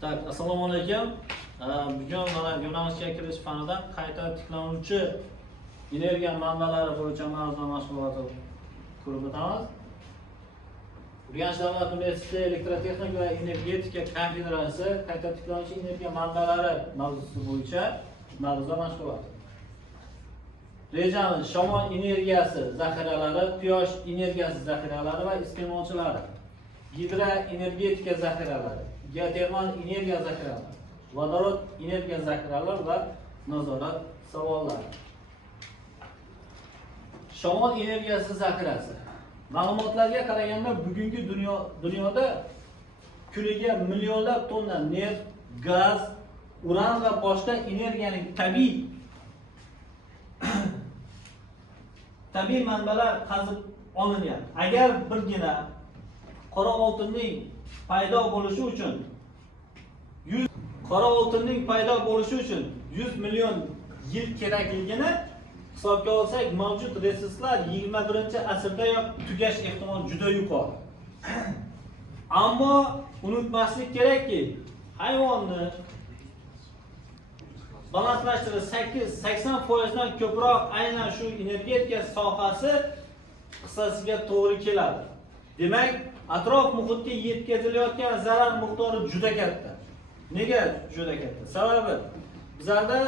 Tak, assalomu alaykum. Bugun mana yo'nalishga kirish fanidan qayta tiklanuvchi energiya manbalari bo'yicha mavzu mashg'uloti ko'rib o'tamiz. Urganch davlat universiteti elektrotexnika va energetika kafedrasi qayta tiklanuvchi energiya manbalari mavzusi bo'yicha mavzu mashg'uloti. Rejamiz shamol energiyasi zaxiralari, quyosh energiyasi zaxiralari va iste'molchilari, gidroenergetika zaxiralari, geotermal energiya zaxiralari, vodorod energiya zaxiralari va nazorat savollari. Shamol energiyasi zaxirasi. Ma'lumotlarga qaraganda bugungi dunyoda kuniga millionlab tonna neft, gaz, uran va boshqa energiyaning tabiiy manbalar qazib olingan. Agar birgina qora oltinning paydo bo'lishi uchun 100 million yil kerakligini hisobga olsak, mavjud resurslar 21-asrdayoq tugash ehtimoli juda yuqori. Ammo unutmaslik kerakki, hayvonni balanslashtirish 80% dan ko'proq aynan shu energetika sohasi qissasiga to'g'ri keladi. Demak, atrof muhitga yetkazilayotgan zarar miqdori juda katta. Nega juda katta? Sababi bizlarda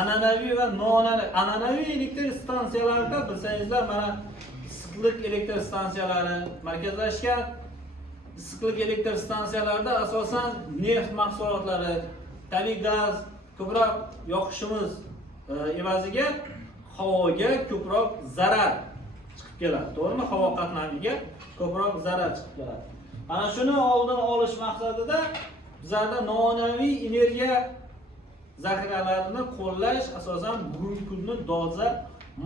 an'anaviy va noan'anaviy elektr stansiyalarida bilsangizlar, mana issiqlik elektr stansiyalari markazlashgan. Issiqlik elektr stansiyalarida asosan neft mahsulotlari, tabiiy gaz ko'proq yoqishimiz evaziga havoga ko'proq zarar chiqib keladi. To'g'rimi? Havo qatnoviga ko'proq zarar chiqib keladi. Ana shuni oldini olish maqsadida bizlarda noan'anaviy energiya zaxiralarini qo'llash asosan bugungi kunning dolzarb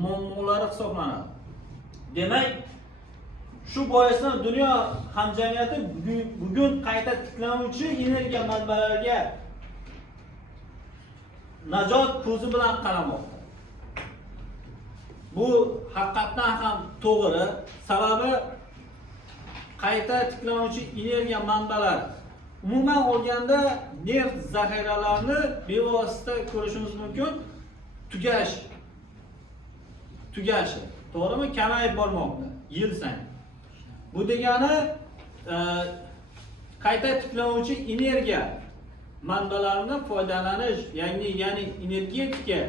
muammolari hisoblanadi. Demak, shu boisdan dunyo hamjamiyati bugun qayta tiklanuvchi energiya manbalariga najot ko'zi bilan qaramoqda. Bu haqiqatan ham to'g'ri. Sababi qayta tiklanuvchi energiya manbalari umuman olganda neft zaxiralarini bevosita ko'rishimiz mumkin, tugashi, to'g'rimi? Kamayib bormoqda yil sayin. Bu degani qayta tiklanuvchi energiya manbalaridan foydalanish, ya'ni energetika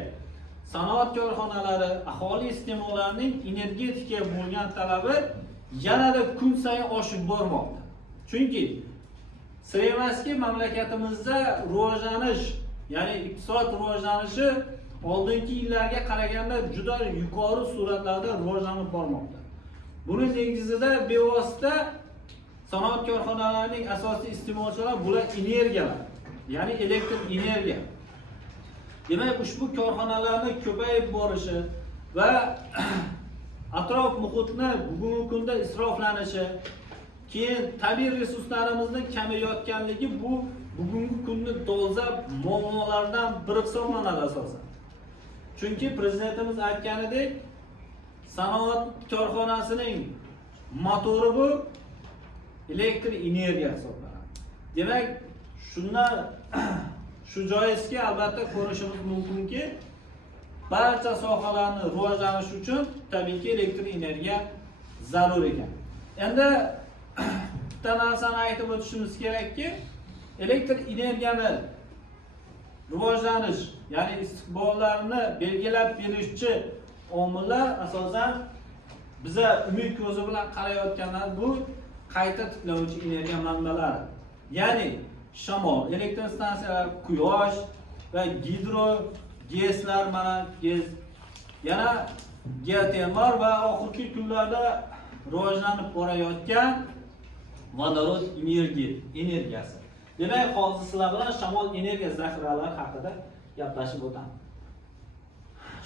sanoat korxonalari, aholi iste'mollarining energetikaga bo'lgan talabi yanada kun sayin oshib bormoqda. Chunki sir emaski, mamlakatimizda rivojlanish, ya'ni iqtisod rivojlanishi oldingi yillarga qaraganda juda yuqori sur'atlarda rivojlanib bormoqda. Buning negizida bevosita sanoat korxonalarining asosiy iste'molchilari bular energiyalar, ya'ni elektr energiya. Demak, ushbu korxonalarning ko'payib borishi va atrof muhitni bugungi kunda isroflanishi, keyin tabiiy resurslarimizning kamayotganligi bu bugungi kunning dolzarb muammolaridan biri hisoblanadi asosan. Chunki prezidentimiz aytganidek, sanoat korxonasining motori bu elektr energiya hisoblanadi. Demak, shu joyizga albatta ko'rishimiz mumkinki, barcha sohalarni rivojlanish uchun tabiiyki elektr energiya zarur ekan. Endi bitta narsani aytib o'tishimiz kerakki, elektr energiyani rivojlanish, ya'ni istiqbollarini belgilab beruvchi omillar asosan biza umid ko'zi bilan qarayotganlar bu qayta tiklanuvchi energiya manbalari. Ya'ni shamol elektr stansiyalari, quyosh va GESlar, mana GES, yana geotermal va oxirgi kunlarda rivojlanib borayotgan vodorod energiyasi. Demak, hozir sizlar bilan shamol energiya zaxiralari haqida gaplashib o'tamiz.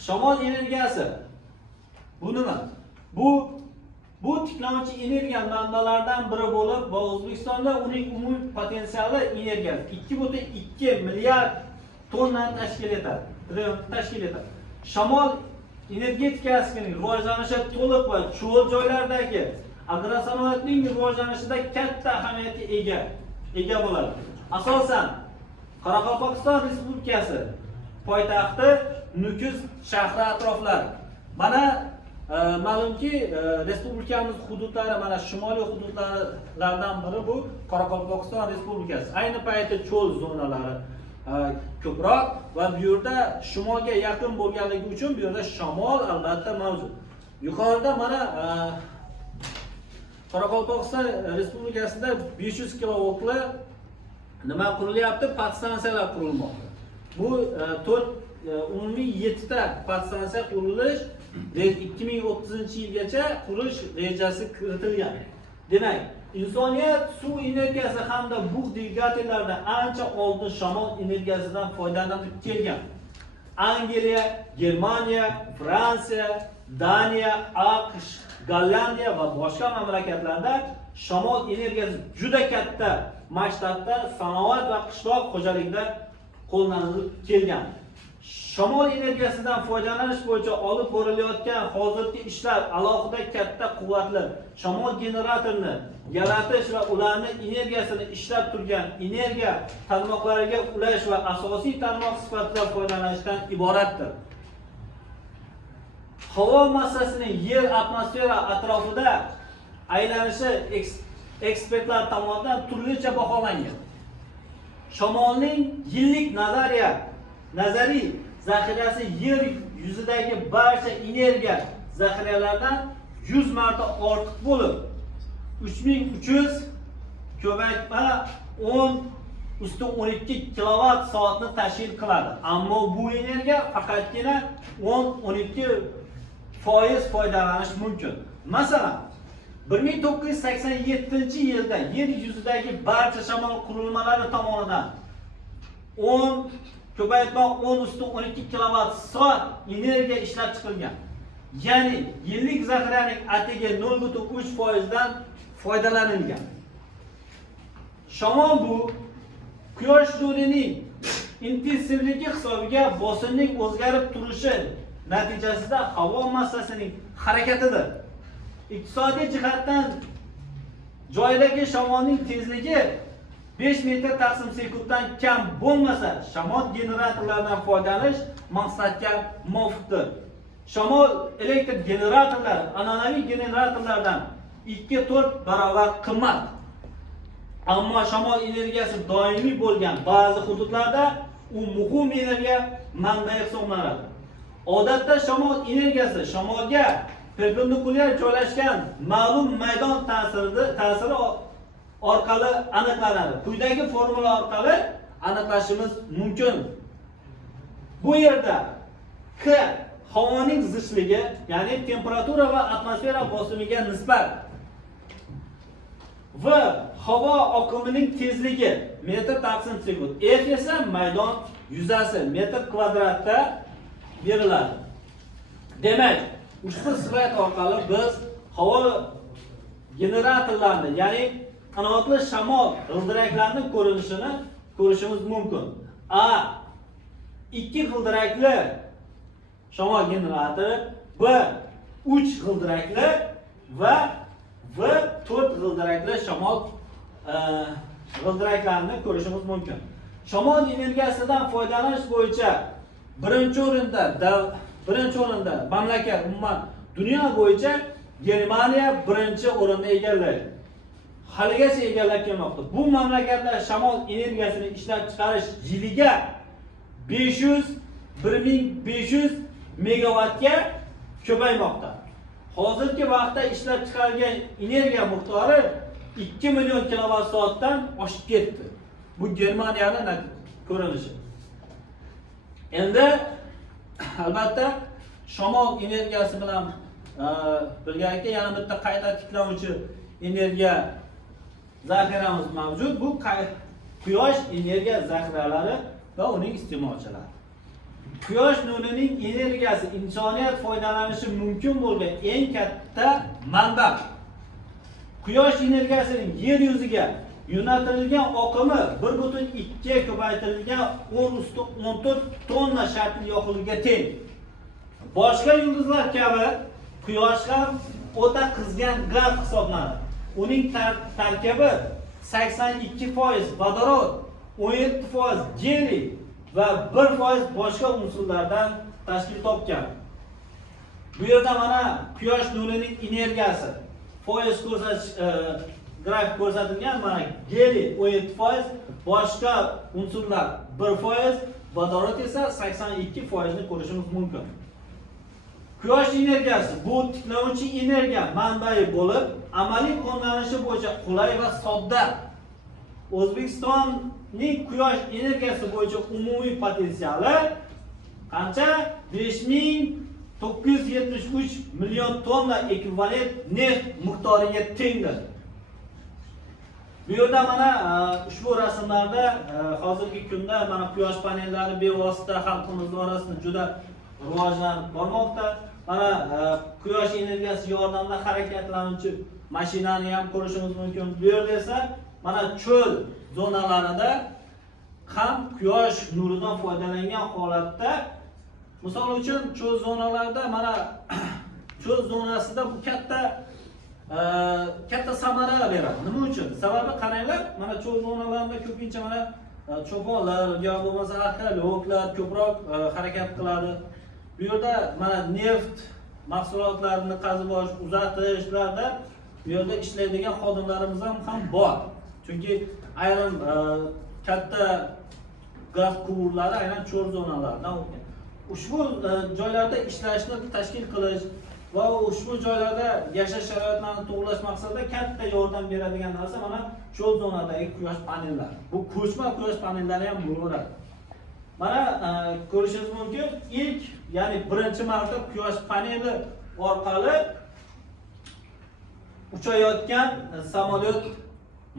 Shamol energiyasi bu nima? Bu tiklanuvchi energiya manbalaridan biri bo'lib, va O'zbekistonda uning umumiy potensiali energiya 2,2 milliard tonnani tashkil etadi. Shamol energetikasining rivojlanishi to'liq va cho'l joylardagi agrosanoatning rivojlanishida katta ahamiyatga ega bo'ladi. asosan Qoraqalpog'iston Respublikasi poytaxti Nukus shahri atroflari. Mana ma'lumki, respublikamiz hududlari, mana shimoliy hududlardan biri bu Qoraqalpog'iston Respublikasi. Ayni paytda cho'l zonalari ko'proq va bu yerda shimolga yaqin bo'lganligi uchun bu yerda shamol albatta mavjud. Yuqorida mana Qoraqalpog'iston Respublikasida 500 kilovoltli nima qurilyapti? Podstansiyalar qurilmoqda. Bu umumiy 7 ta podstansiya qurilish 2030-yilgacha qurish rejasi kiritilgan. Demak, insoniyat suv energiyasi hamda bug' dvigatellaridan ancha oldin shamol energiyasidan foydalanib kelgan. Angliya, Germaniya, Fransiya, Daniya, AQSh, Gollandiya va boshqa mamlakatlarda shamol energiyasi juda katta masshtabda sanoat va qishloq xo'jaligida qo'llanilib kelgan. Shamol energiyasidan foydalanish bo'yicha olib borilayotgan hozirgi ishlar alohida katta quvvatli shamol generatorini yaratish va ularni energiyasini ishlab turgan energiya tarmoqlariga ulash va asosiy tarmoq sifatida foydalanishdan iboratdir. Havo massasining yer atmosfera atrofida aylanishi ekspertlar tomonidan turlicha baholangan. Shamolning yillik nazariy zaxirasi yer yuzidagi barcha energiya zaxiralaridan 100 marta ortiq bo'lib, 3300 ko'paytma 10⁻12 kilovat soatni tashkil qiladi. Ammo bu energiya faqatgina 10-12% foydalanish mumkin. Masalan, 1987-yilda yer yuzidagi barcha shamol qurilmalari tomonidan 10⁻12 kilovat soat energiya ishlab chiqilgan. Ya'ni yillik zaxiraning atigi 0.3% dan foydalanilgan. Shamol bu quyosh nurining intensivligi hisobiga bosimning o'zgarib turishi natijasida havo massasining harakatidir. Iqtisodiy jihatdan joydagi shamolning tezligi 5 metr taqsim sekunddan kam bo'lmasa, shamol generatorlaridan foydalanish maqsadga muvofiqdir. Shamol elektr generatorlari an'anaviy generatorlardan 2-4 barobar qimmat. Ammo shamol energiyasi doimiy bo'lgan ba'zi hududlarda u muhim energiya manbai hisoblanadi. Odatda shamol energiyasi shamolga perpendikulyar joylashgan ma'lum maydon ta'siri orqali aniqlanadi. Quyidagi formula orqali aniqlashimiz mumkin. Bu yerda K havoning zichligi, ya'ni temperatura va atmosfera bosimiga nisbat. V havo oqimining tezligi metr taqsim sekund. F esa maydon yuzasi metr kvadratda beriladi. Demak, ushbu slayd orqali biz havo generatorlarini, ya'ni qanotli shamol g'ildiraklarini ko'rinishini ko'rishimiz mumkin. A 2 g'ildirakli shamol generatori, B 3 g'ildirakli va V 4 g'ildirakli shamol g'ildiraklarini ko'rishimiz mumkin. Shamol energiyasidan foydalanish bo'yicha birinchi o'rinda mamlakat umuman dunyo bo'yicha Germaniya birinchi o'rinni egallaydi. Haligacha egallab kelmoqda. Bu mamlakatlar shamol energiyasini ishlab chiqarish yiliga 1500 megawattga ko'paymoqda. Hozirgi vaqtda ishlab chiqarilgan energiya miqdori 2 million kilovat soatdan oshib ketdi. Bu Germaniyaning ko'rinishi. Endi albatta shamol energiyasi bilan birgalikda yana bitta qayta tiklanuvchi energiya zaxiramiz mavjud. Bu quyosh energiya zaxiralari va uning iste'molchilari. Quyosh nurining energiyasi insoniyat foydalanishi mumkin bo'lgan eng katta manba. Quyosh energiyasining yer yuziga yo'naltirilgan oqimi 1.2 ko'paytirilgan 10⁻14 tonna shartli yoqilg'iga teng. Boshqa yulduzlar kabi quyosh ham o'ta qizgan gaz hisoblanadi. Uning tarkibi 82% vodorod, 17% geli va 1% boshqa unsurlardan tashkil topgan. Bu yerda mana quyosh nurining energiyasi foiz ko'rsatish grafik ko'rsatilgan. Mana geli 17%, boshqa unsurlar 1%, vodorod esa 82% ni ko'rishimiz mumkin. Quyosh energiyasi bu tiklovchi energiya manbai bo'lib, amaliy qo'llanishi bo'yicha qulay va sodda. O'zbekistonning quyosh energiyasi bo'yicha umumiy potensiali qancha? 5973 million tonna ekvivalent neft miqdoriga tengdir. Bu yerda mana ushbu rasmlarda hozirgi kunda mana quyosh panellari bevosita xalqimiz orasida juda rivojlanib bormoqda. Mana quyosh energiyasi yordamida harakatlanuvchi mashinani ham ko'rishimiz mumkin. Bu yerda esa mana cho'l zonalarida ham quyosh nuridan foydalangan holatda, misol uchun cho'l zonalarida mana cho'l zonasida bu katta samara beradi. Nima uchun? Sababi qaranglar, mana cho'l zonalarida ko'pincha mana cho'ponlar yoki bo'lmasa arxeologlar ko'proq harakat qiladi. Bu yerda mana neft mahsulotlarini qazib olish, uzatishlarda bu yerda ishlaydigan xodimlarimiz ham bor. Chunki ayrim katta gaz quvurlari aynan cho'l zonalaridan o'tgan. Ushbu joylarda ishlashni tashkil qilish va ushbu joylarda yashash sharoitlarini to'g'rilash maqsadida katta yordam beradigan narsa mana cho'l zonadagi quyosh panellari. Bu ko'chma quyosh panellari ham bo'laveradi. Mana ko'rishingiz mumkin, ilk, ya'ni birinchi marta quyosh paneli orqali uchayotgan samolyot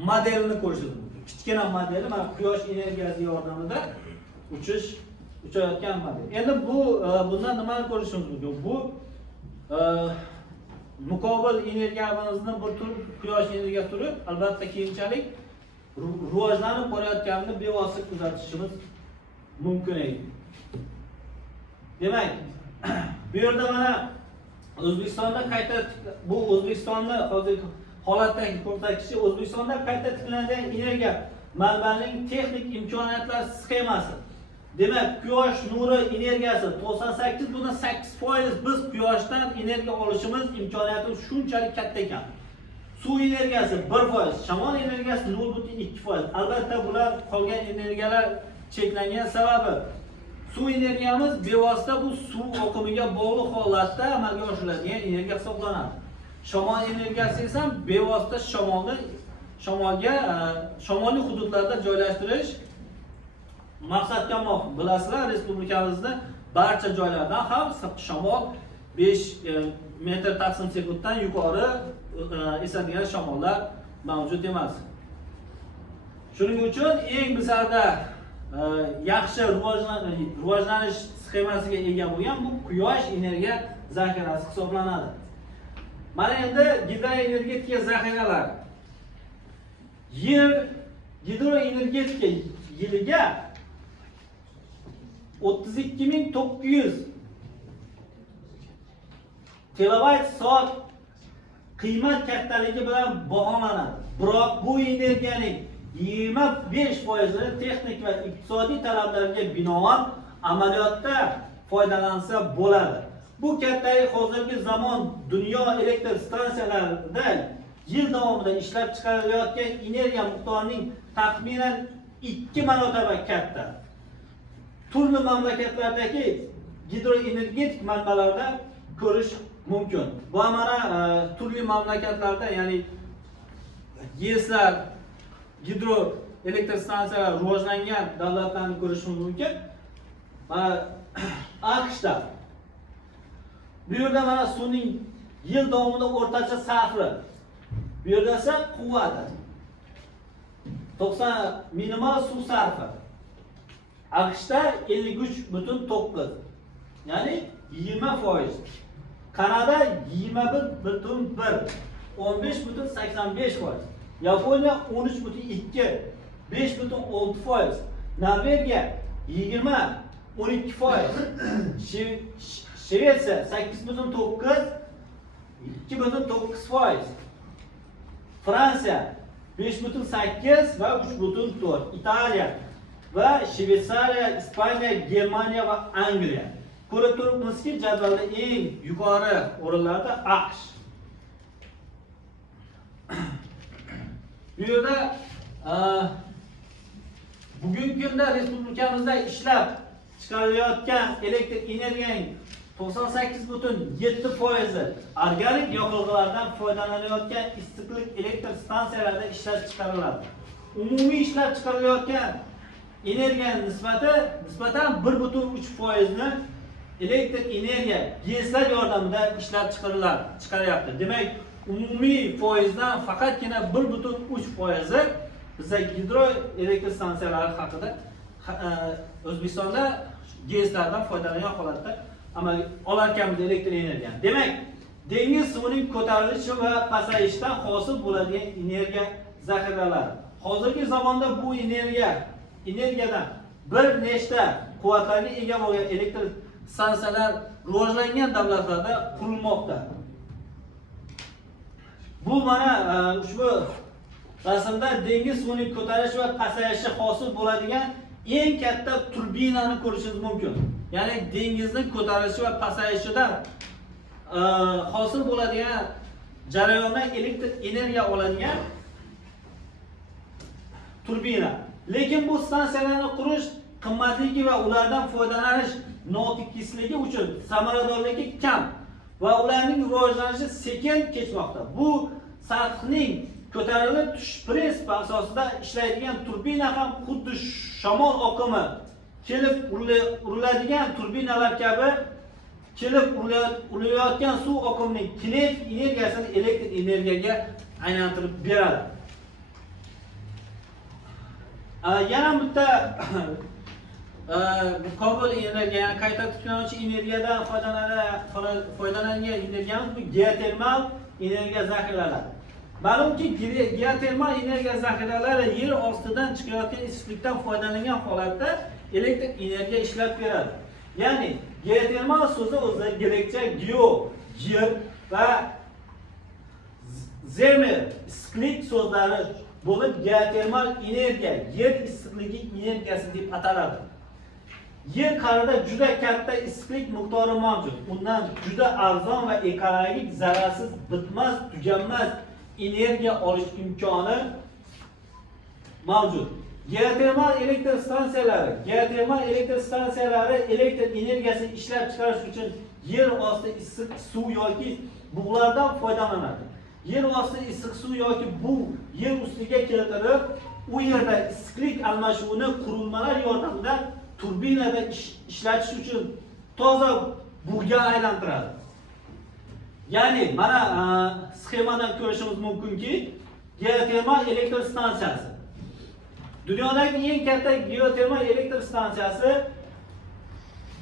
modelini ko'rishingiz mumkin. Kichkina modeli mana quyosh energiyasi yordamida uchayotgan model. Endi bundan nimani ko'rishimiz mumkin? Bu muqobil energiyamizning bir tur quyosh energiya turi albatta keyinchalik rivojlanib borayotganini bevosita kuzatishimiz mumkin edi. Demak, bu yerda mana O'zbekistonda bu O'zbekistonni hozir holatdagi ko'rsatkichi O'zbekistonda qayta tiklanadigan energiya manbaining texnik imkoniyatlari sxemasi. Demak, quyosh nuri energiyasi 98, bunda 8% biz quyoshdan energiya olishimiz imkoniyati shunchalik katta ekan. Suv energiyasi 1%, shamol energiyasi 0.2%. Albatta bular qolgan energiyalar cheklangan sababi suv energiyamiz bevosita bu suv oqimiga bog'liq holatda amalga oshiriladigan energiya hisoblanadi. Shamol energiyasi esa bevosita shamolli hududlarda joylashtirish maqsadga muvofiq. Bilasizlar, respublikamizda barcha joylardan ham shamol 5 metr taqsim sekunddan yuqori esadigan shamollar mavjud emas. Shuning uchun eng bizlarda yaxshi rivojlanish sxemasiga ega bo'lgan bu quyosh energiya zaxirasi hisoblanadi. Mana endi gidroenergetika zaxiralari. Yer gidroenergetika yiliga 32900 terabayt soat qiymat kattaligi bilan baholanadi. Biroq bu energiyaning 25% texnik va iqtisodiy talablarga binoan amaliyotda foydalansa bo'ladi. Bu kattalik hozirgi zamon dunyo elektr stansiyalarida yil davomida ishlab chiqarilayotgan energiya miqdorining taxminan 2 marotaba katta. Turli mamlakatlardagi gidroenergetik manbalarda ko'rish mumkin. Bu mana turli mamlakatlarda, ya'ni GESlar, gidro elektr stansiyalar rivojlangan davlatlarni ko'rishimiz mumkin. Mana AQShda bu yerda mana suvning yil davomida o'rtacha sarfi. Bu yerda esa quvvati 90 minimal suv sarfi. AQShda 53.9, ya'ni 20%. Kanada 21.1, 15.85%. Yaponiya 13.2, 5.6%. Norvegiya 20, 12%. Shvetsiya 8.9, 2.9%. Fransiya 5.8 va 3.4. Italiya va Shveysariya, Ispaniya, Germaniya va Angliya. Ko'rib turibmizki, jadvalda eng yuqori o'rinlarda AQSh. Bu yerda bugungi kunda respublikamizda ishlab chiqarilayotgan elektr energiyaning 98,7% organik yoqilg'ilardan foydalanilayotgan issiqlik elektr stansiyalarida ishlab chiqariladi. Umumiy ishlab chiqarilayotgan energiya nisbatan 1,3% ni elektr energiya GESlar yordamida ishlab chiqaryapti. Demak, umumiy foizdan faqatgina 1,3% bizda gidro elektr stansiyalari haqida O'zbekistonda GESlardan foydalangan holatda amalga olarkanmiz elektr energiyani. Demak, dengiz suvining ko'tarilishi va pasayishidan hosil bo'ladigan energiya zaxiralari. Hozirgi zamonda bu energiyadan bir nechta quvvatlarga ega bo'lgan elektr stansiyalar rivojlangan davlatlarda qurilmoqda. Bu mana ushbu rasmda dengiz suvining ko'tarilishi va pasayishi hosil bo'ladigan eng katta turbinani ko'rishingiz mumkin. Ya'ni dengizning ko'tarilishi va pasayishidan hosil bo'ladigan jarayondan elektr energiya oladigan turbina. Lekin bu stansiyalarni qurish qimmatligi va ulardan foydalanish notekisligi uchun samaradorligi kam va ularning rivojlanishi sekin kechmoqda. Bu sathning ko'tarilib tushish prinsipi asosida ishlaydigan turbina ham xuddi shamol oqimi kelib uriladigan turbinalar kabi kelib urilayotgan suv oqimining kinetik energiyasini elektr energiyaga aylantirib beradi. Yana bitta qabul energiya, ya'ni qayta tiklanuvchi energiyadan foydalangan energiyamiz bu geotermal energiya zaxiralari. Ma'lumki, geotermal energiya zaxiralari yer ostidan chiqayotgan issiqlikdan foydalangan holatda elektr energiya ishlab beradi. Ya'ni geotermal so'zi o'zida grekcha geo, yer va zermer issiqlik so'zlari bo'lib geotermal energiya yer issiqligi energiyasi deb ataladi. Yer qarida juda katta issiqlik miqdori mavjud. Undan juda arzon va ekologik zararsiz, bitmas, tuganmas energiya olish imkoni mavjud. Geotermal elektr stansiyalari elektr energiyasini ishlab chiqarish uchun yer osti issiq suv yoki bug'lardan foydalanadi. Yer osti issiq suv yoki bug' yer ustiga keltirib, u yerda issiqlik almashuvini qurilmalar yordamida turbinada ishlatish uchun toza bug'ga aylantiradi. Ya'ni mana sxemadan ko'rishimiz mumkinki, geotermal elektr stansiyasi. Dunyodagi eng katta geotermal elektr stansiyasi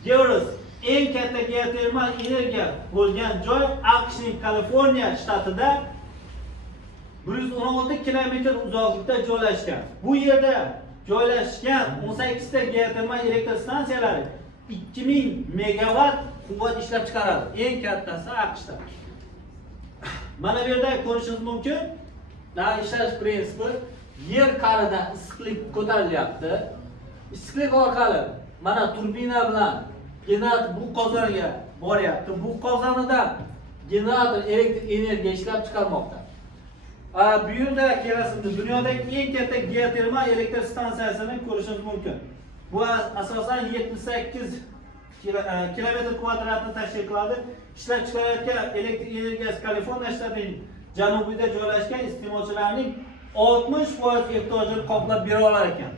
Georis. Eng katta geotermal energiya bo'lgan joy AQShning Kaliforniya shtatida 116 kilometr uzoqlikda joylashgan. Bu yerda joylashgan 18 ta geotermal elektr stansiyalari 2000 megawatt quvvat ishlab chiqaradi. Eng kattasi AQShda. Mana bu yerda ko'rishingiz mumkin. Ishlash prinsipi: yer qa'ridan issiqlik ko'tarilyapti. Issiqlik orqali mana turbina bilan generator bu qozonga boryapti. Bu qozonidan generator elektr energiya ishlab chiqarmoqda. Bu yerda kelasizda dunyodagi eng katta geotermal elektr stansiyasini ko'rishingiz mumkin. Bu asosan 78 kilometr kvadratni tashkil qiladi. Ishlab chiqarayotgan elektr energiyasi Kaliforniya shtatining janubida joylashgan iste'molchilarning 60% ehtiyojini qoplab bera olar ekan.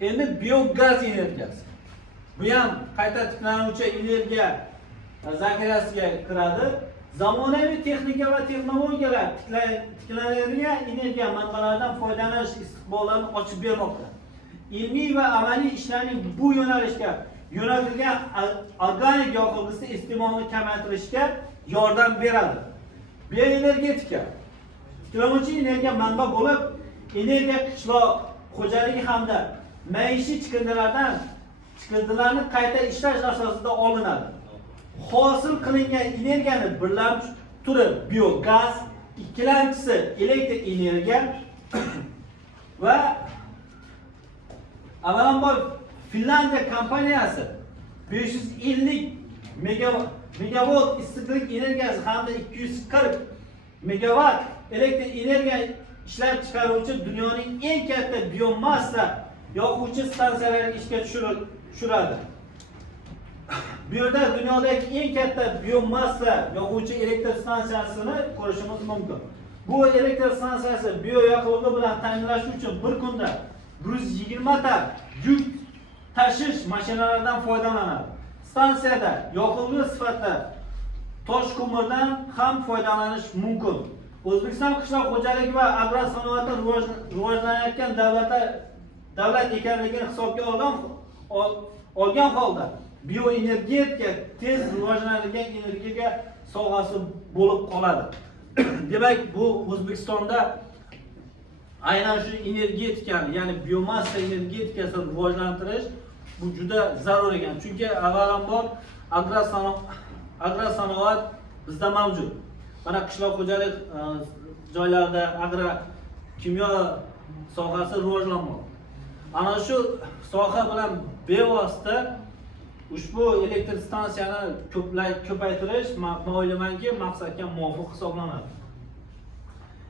Endi biogaz energiyasi. Bu ham qayta tiklanuvchi energiya zaxirasiga kiradi. Zamonaviy texnika va texnologiyalar tiklanadigan energiya manbalaridan foydalanish istiqbollarini ochib bermoqda. Ilmiy va amaliy ishlarning bu yo'nalishga yo'naltirilgan organik yoqilg'isi iste'molini kamaytirishga yordam beradi. Bioenergetika tiklanuvchi energiya manba bo'lib, energiya qishloq xo'jaligi hamda maishiy chiqindilarni qayta ishlash asosida olinadi. Hosil qilingan energiyani birlamchi turi biogaz, ikkilamchisi elektr energiya va Avvalambor Finlandiya kompaniyasi 550 megawatt issiqlik energiyasi hamda 240 megawatt elektr energiya ishlab chiqaruvchi dunyoning eng katta biomassa yoquvchi stansiyalarini ishga tushiradi. Bu yerda dunyodagi eng katta biomassa yoquvchi elektr stansiyasini ko'rishimiz mumkin. Bu elektr stansiyasi bioyoqilg'i bilan ta'minlash uchun bir kunda 120 ta yuk tashish mashinalaridan foydalanadi. Stansiyada yoqilg'i sifatida tosh ko'mirdan ham foydalanish mumkin. O'zbekiston qishloq xo'jaligi va agrar sanoati rivojlanayotgan davlat ekanligini hisobga olgan holda bioenergetika tez rivojlanadigan energiya sohasi bo'lib qoladi. Demak, bu O'zbekistonda aynan shu energetikani, ya'ni biomassa energetikasini rivojlantirish bu juda zarur ekan. Chunki avvalambor agrar sanoat bizda mavjud. Mana qishloq xo'jalik joylarida agrar kimyo sohasi rivojlanmoqda. Ana shu soha bilan bevosita ushbu elektr stansiyani ko'paytirish o'ylaymanki maqsadga muvofiq hisoblanadi.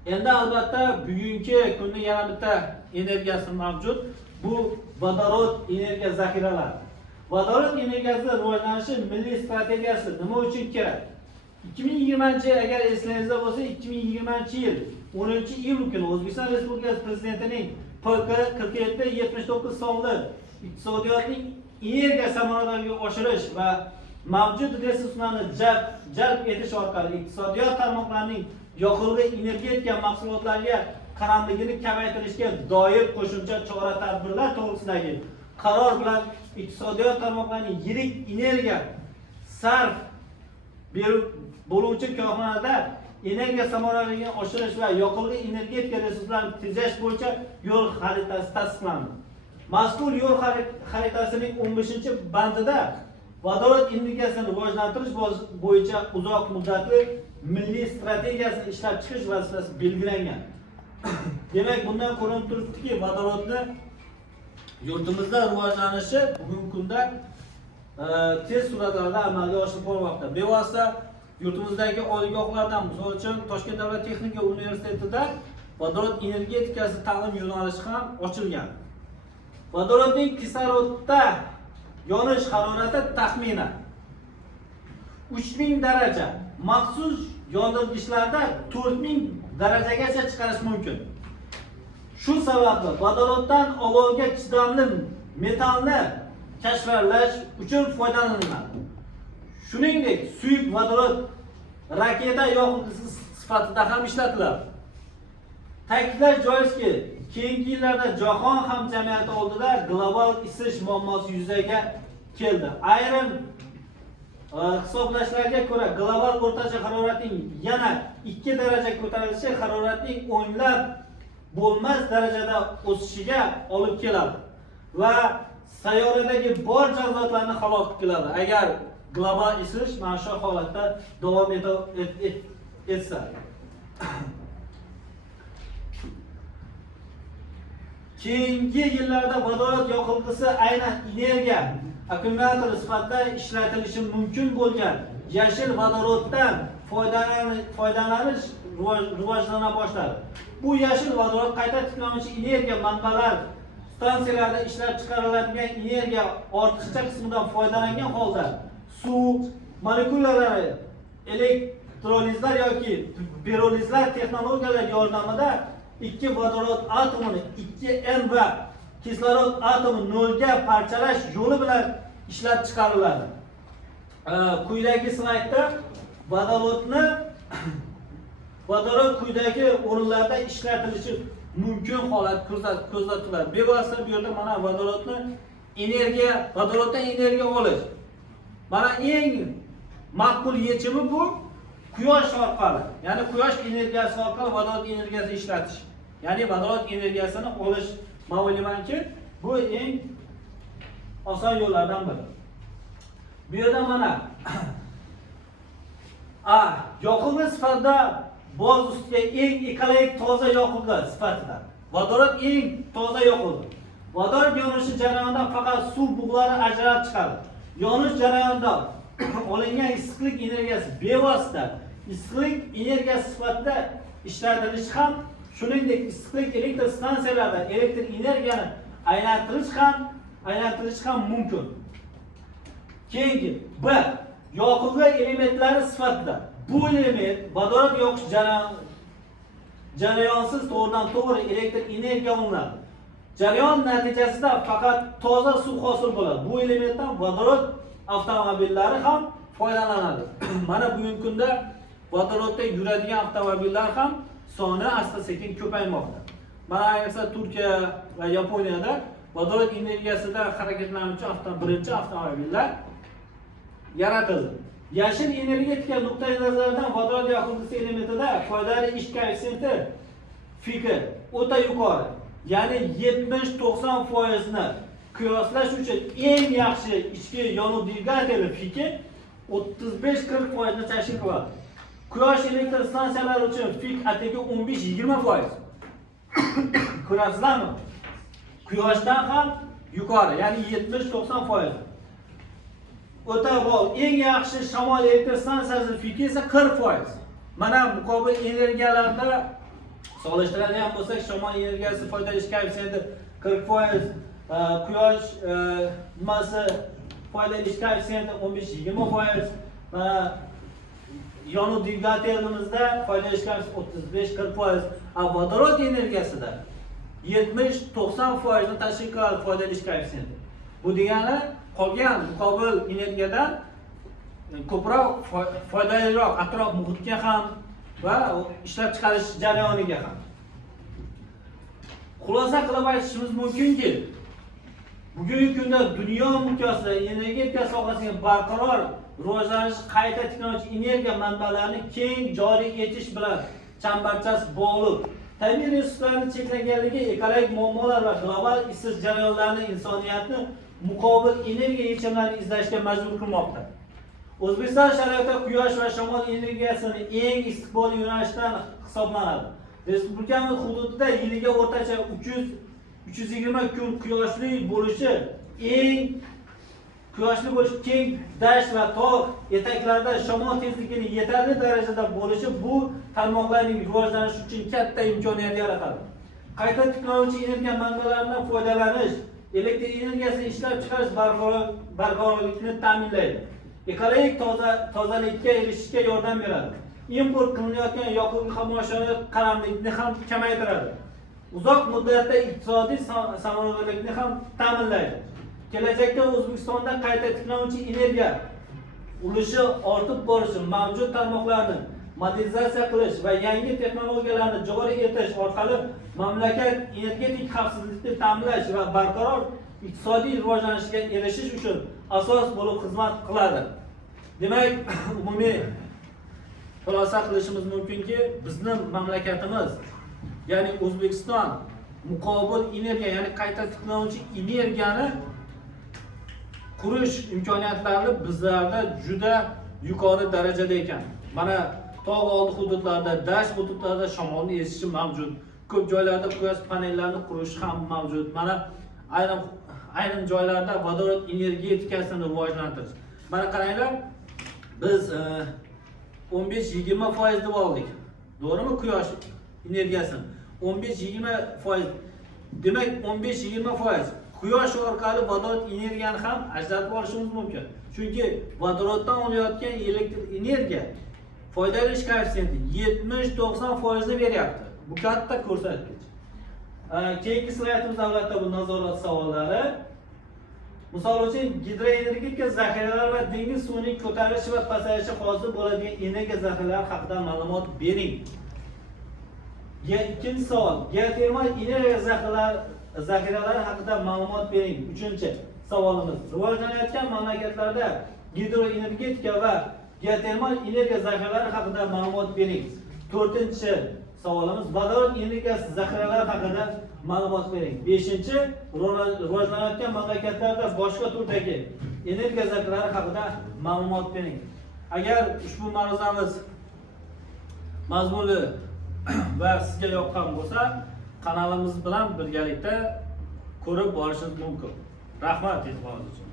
Endi albatta bugungi kunda yana bitta energiyasi mavjud. Bu vodorod energiya zaxiralari. Vodorod energiyasi rivojlanishi milliy strategiyasi nima uchun kerak? 2020-yil agar eslaringizda bo'lsa, 2020-yil 10-iyul kuni O'zbekiston Respublikasi Prezidentining PK 4779 sonli iqtisodiyotning energiya samaradorligini oshirish va mavjud resurslarni jalb etish orqali iqtisodiyot tarmoqlarining yoqilg'i energetika mahsulotlariga qaramligini kamaytirishga doir qo'shimcha chora-tadbirlar to'g'risidagi qaror bilan iqtisodiyot tarmoqlarining yirik energiya sarf bo'luvchi korxonada energiya samaraliligini oshirish va yoqilg'i energetika resurslarini tejash bo'yicha yo'l xaritasi tasdiqlandi. Mazkur yo'l xaritasining 15-bandida vodorod energiyasini rivojlantirish bo'yicha uzoq muddatli milliy strategiyasini ishlab chiqish vazifasi belgilangan. Demak, bundan ko'rinib turibdiki, vodorodni yurtimizda rivojlanishi bugungi kunda tez sur'atlarda amalga oshirib bormoqda. Bevosita yurtimizdagi oliygohlardan, misol uchun Toshkent davlat texnika universitetida vodorod energetikasi ta'lim yo'nalishi ham ochilgan. Vodorodning kislorodda yonish harorati taxminan 3000 daraja, maxsus yondirgichlarda 4000 darajagacha chiqarish mumkin. Shu sababli vodoroddan olovga chidamli metallni kashflash uchun foydalaniladi. Shuningdek, suyuq vodorod raketa yoqilg'isi sifatida ham ishlatiladi. Ta'kidlash joizki, keyingi yillarda jahon hamjamiyati oldida global isish muammosi yuzaga keldi. Ayrim hisoblashlarga ko'ra, global o'rtacha haroratning yana 2 daraja ko'tarilishi haroratning o'nlab bo'lmas darajada o'sishiga olib keladi va sayyoradagi barcha zotlarni halok qiladi agar global isish mana shu holatda davom etsa. Keyingi yillarda vodorod yoqilg'isi aynan energiya akkumulyatori sifatida ishlatilishi mumkin bo'lgan yashil vodoroddan foydalanish rivojlana boshladi. Bu yashil vodorod qayta tiklanuvchi energiya manbalar stansiyalarda ishlab chiqariladigan energiya ortiqcha qismidan foydalangan holda suv molekulalari elektrolizlar yoki pirolizlar texnologiyalari yordamida 2 vodorod atomini 2N va kislorod atomini 0 ga parchalash yo'li bilan ishlab chiqariladi. Quyidagi slaydda vodorod quyidagi o'rinlarda ishlatilishi mumkin holat ko'rsatiladi. Bevosita bu yerda mana vodoroddan energiya olish. Mana eng maqbul yechimi bu quyosh orqali, ya'ni quyosh energiyasi orqali vodorod energiyasini ishlatish. Ya'ni vodorod energiyasini olish, men o'ylaymanki, bu eng oson yo'llardan biri. Bu yerda mana yoqilg'i sifatida boz ustiga eng ekologik toza yoqilg'i sifatida. Vodorod eng toza yoqilg'i. Vodorod yonishi jarayonida faqat suv bug'lari ajralib chiqadi. Yonish jarayonida olingan issiqlik energiyasi bevosita issiqlik energiyasi sifatida ishlatilishi ham, shuningdek issiqlik elektr stansiyalarida elektr energiyani aylantirish ham mumkin. Keyingi B yoqilg'i elementlari sifatida bu element vodorod yoqish jarayonsiz to'g'ridan to'g'ri elektr energiya olinadi. Jarayon natijasida faqat toza suv hosil bo'ladi. Bu elementdan vodorod avtomobillari ham foydalanadi. Mana bugungi kunda vodorodda yuradigan avtomobillar ham soni asta-sekin ko'paymoqda. Mana ayniqsa Turkiya va Yaponiyada vodorod energiyasida harakatlanuvchi birinchi avtomobillar yaratildi. Yashil energetika nuqtai nazaridan vodorod yoqilg'isi elementida foydali ish koeffitsiyenti fikr o'ta yuqori. Ya'ni 70-90% ni qiyoslash uchun eng yaxshi ichki yonuv dvigateli fiki 35-40% ni tashkil qiladi. Quyosh elektr stansiyalari uchun fik atigi 15-20%. Ko'rasizlarmi? Quyoshdan ham yuqori, ya'ni 70-90%. O'ta bol eng yaxshi shamol elektr stansiyasi fiki esa 40%. Mana muqobil energiyalarda solishtiradigan bo'lsak, shamol energiyasi foydali ish koeffitsiyenti 40%, quyosh nimasi foydali ish koeffitsiyenti 15-20%, yonuv dvigatelimizda foydali ish koeffitsiyenti 35-40%, vodorod energiyasida 70-90% ni tashkil qiladi foydali ish koeffitsiyenti. Bu degani qolgan muqobil energiyadan ko'proq foydaliroq atrof muhitga ham va ishlab chiqarish jarayoniga ham. Xulosa qilib aytishimiz mumkinki, bugungi kunda dunyo miqyosida energetika sohasiga barqaror rivojlanish, qayta tiklanuvchi energiya manbalarini keng joriy etish bilan chambarchas bog'liq. Tabiiy resurslarning cheklanganligi, ekologik muammolar va global isish jarayonlarini insoniyatni muqobil energiya yechimlarini izlashga majbur qilmoqda. O'zbekiston sharoitida quyosh va shamol energiyasini eng istiqbolli yo'nalishdan hisoblanadi. Respublikamiz hududida yiliga o'rtacha 300-320 kun quyoshli bo'lishi keng dasht va tog' etaklarida shamol tezligining yetarli darajada bo'lishi bu tarmoqlarning rivojlanishi uchun katta imkoniyat yaratadi. Qayta tiklanuvchi energiya manbalaridan foydalanish elektr energiyasini ishlab chiqarish barqarorlikni ta'minlaydi. Ekologik tozalikka erishishga yordam beradi. Import qilinayotgan yoqilg'i xomashyosi qaramlikni ham kamaytiradi. Uzoq muddatda iqtisodiy samaradorlikni ham ta'minlaydi. Kelajakda O'zbekistonda qayta tiklanuvchi energiya ulushi ortib borishi, mavjud tarmoqlarni modernizatsiya qilish va yangi texnologiyalarni joriy etish orqali mamlakat energetik xavfsizlikni ta'minlash va barqaror iqtisodiy rivojlanishga erishish uchun asos bo'lib xizmat qiladi. Demak, umumiy xulosa qilishimiz mumkinki, bizning mamlakatimiz, ya'ni O'zbekiston muqobil energiya, ya'ni qayta tiklanuvchi energiyani qurish imkoniyatlari bizlarda juda yuqori darajada ekan. Mana tog' oldi hududlarda, dasht hududlarda shamolni esishi mavjud. Ko'p joylarda quyosh panellarini qurish ham mavjud. Mana ayrim joylarda vodorod energetikasini rivojlantirish. Mana qaranglar, biz 15-20% deb oldik. To'g'rimi? Quyosh energiyasini 15-20%. Demak, 15-20% quyosh orqali vodorod energiyani ham ajratib olishimiz mumkin. Chunki vodoroddan olayotgan elektr energiya foydali ish koeffitsiyenti 70-90% ni beryapti. Bu katta ko'rsatkich. Keyingi slaydimiz albatta bu nazorat savollari. Misol uchun gidroenergetika zaxiralari va dengiz suvining ko'tarilishi va pasayishi hosil bo'ladigan energiya zaxiralari haqida ma'lumot bering. Ikkinchi savol, geotermal energiya zaxiralari haqida ma'lumot bering. Uchinchi savolimiz, rivojlanayotgan mamlakatlarda gidroenergetika va geotermal energiya zaxiralari haqida ma'lumot bering. To'rtinchi savolimiz, vodorod energiyasi zaxiralari haqida ma'lumot bering. Beshinchi, rivojlanayotgan mamlakatlarda boshqa turdagi energiya zaxiralari haqida ma'lumot bering. Agar ushbu mavzumiz mazmunli va sizga yoqqan bo'lsa, kanalimiz bilan birgalikda ko'rib borishingiz mumkin. Rahmat e'tiboringiz uchun.